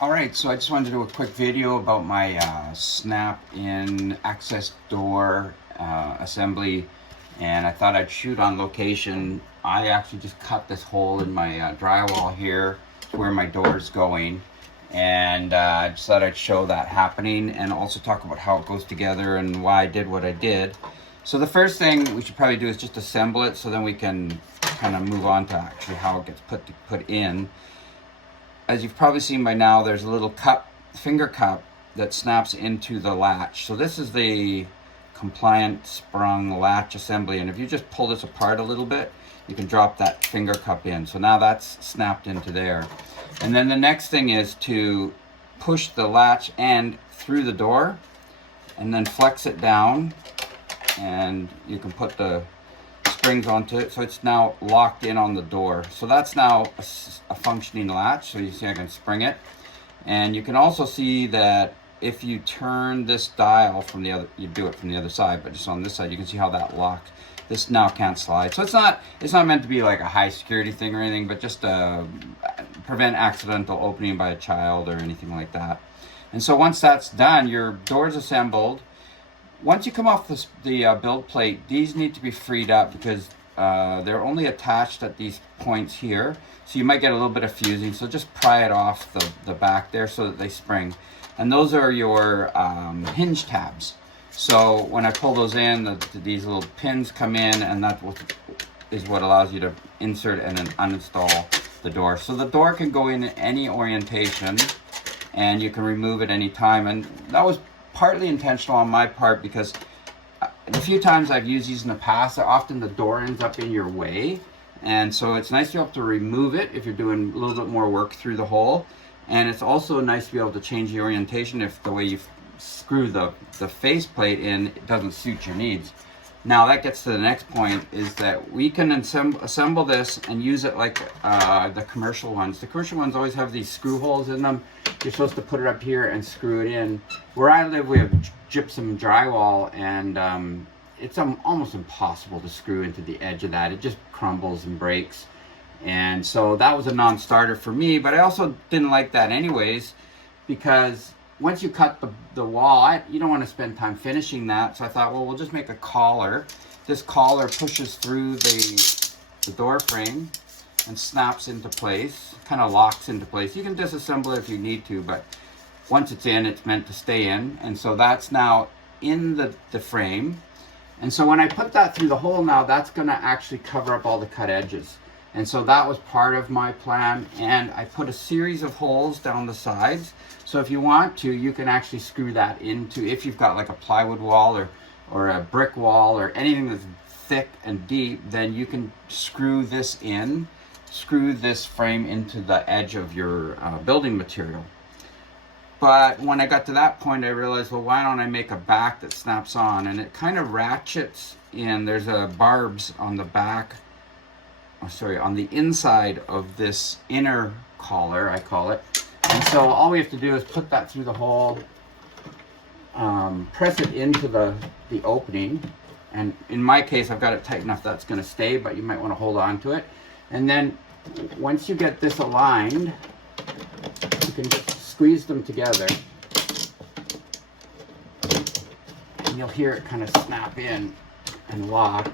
Alright, so I just wanted to do a quick video about my snap-in access door assembly, and I thought I'd shoot on location. I actually just cut this hole in my drywall here where my door is going, and I just thought I'd show that happening and also talk about how it goes together and why I did what I did. So the first thing we should probably do is just assemble it, so then we can kind of move on to actually how it gets put in. As you've probably seen by now, there's a little cup, finger cup, that snaps into the latch. So this is the compliant sprung latch assembly, and if you just pull this apart a little bit, you can drop that finger cup in. So now that's snapped into there. And then the next thing is to push the latch end through the door and then flex it down, and you can put the springs onto it, so it's now locked in on the door. So that's now a functioning latch. So you see I can spring it, and you can also see that if you turn this dial from the other, you do it from the other side, but just on this side you can see how that locked. This now can't slide. So it's not meant to be like a high security thing or anything, but just prevent accidental opening by a child or anything like that. And so once that's done, your door's assembled. Once you come off the build plate, these need to be freed up because they're only attached at these points here. So you might get a little bit of fusing. So just pry it off the back there so that they spring. And those are your hinge tabs. So when I pull those in, these little pins come in, and that is what allows you to insert and then uninstall the door. So the door can go in any orientation, and you can remove it any time. And that was partly intentional on my part, because the few times I've used these in the past, often the door ends up in your way, and so it's nice to be able to remove it if you're doing a little bit more work through the hole. And it's also nice to be able to change the orientation if the way you screw the face plate in it doesn't suit your needs. Now that gets to the next point, is that we can assemble this and use it like the commercial ones. The commercial ones always have these screw holes in them. You're supposed to put it up here and screw it in. Where I live, we have gypsum drywall, and it's almost impossible to screw into the edge of that. It just crumbles and breaks. And so that was a non-starter for me, but I also didn't like that anyways, because once you cut the wall, you don't want to spend time finishing that. So I thought, well, we'll just make a collar. This collar pushes through the door frame and snaps into place, kind of locks into place. You can disassemble it if you need to, but once it's in, it's meant to stay in. And so that's now in the frame. And so when I put that through the hole now, that's going to actually cover up all the cut edges. And so that was part of my plan, and I put a series of holes down the sides. So if you want to, you can actually screw that into, if you've got like a plywood wall or a brick wall or anything that's thick and deep, then you can screw this frame into the edge of your building material. But when I got to that point, I realized, well, why don't I make a back that snaps on? And it kind of ratchets in. There's barbs on the back, on the inside of this inner collar, I call it. And so all we have to do is put that through the hole, press it into the opening, and in my case I've got it tight enough that's going to stay, but you might want to hold on to it. And then once you get this aligned, you can just squeeze them together, and you'll hear it kind of snap in and lock.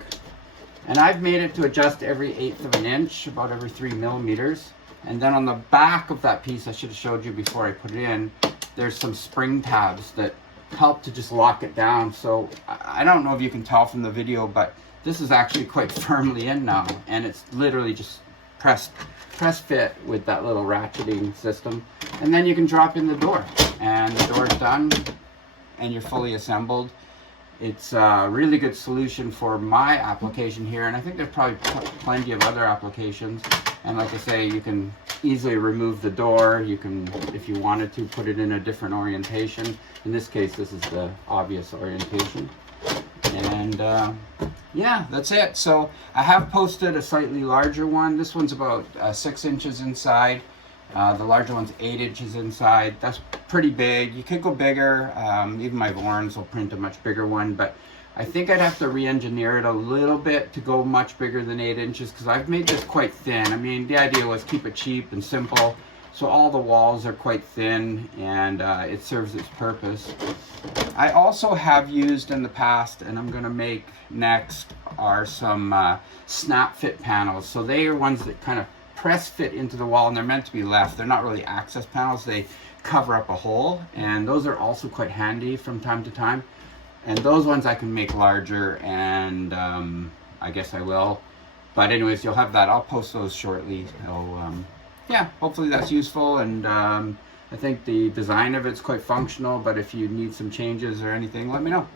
And I've made it to adjust every 1/8 of an inch, about every 3 millimeters. And then on the back of that piece, I should have showed you before I put it in, there's some spring tabs that help to just lock it down. So I don't know if you can tell from the video, but this is actually quite firmly in now, and it's literally just press fit with that little ratcheting system. And then you can drop in the door, and the door is done, and you're fully assembled. It's a really good solution for my application here, and I think there's probably plenty of other applications. And like I say, you can easily remove the door. You can, if you wanted to, put it in a different orientation. In this case, this is the obvious orientation. And yeah, that's it. So I have posted a slightly larger one. This one's about 6 inches inside. The larger one's 8 inches inside. That's pretty big. You could go bigger. Even my Vorns will print a much bigger one, but I think I'd have to re-engineer it a little bit to go much bigger than 8 inches, because I've made this quite thin. I mean, the idea was keep it cheap and simple. So all the walls are quite thin, and it serves its purpose. I also have used in the past, and I'm going to make next, are some snap fit panels. So they are ones that kind of press fit into the wall, and they're meant to be left. They're not really access panels. They cover up a hole, and those are also quite handy from time to time. And those ones I can make larger, and I guess I will. But anyways, you'll have that. I'll post those shortly. So yeah, hopefully that's useful, and I think the design of it's quite functional, but if you need some changes or anything, let me know.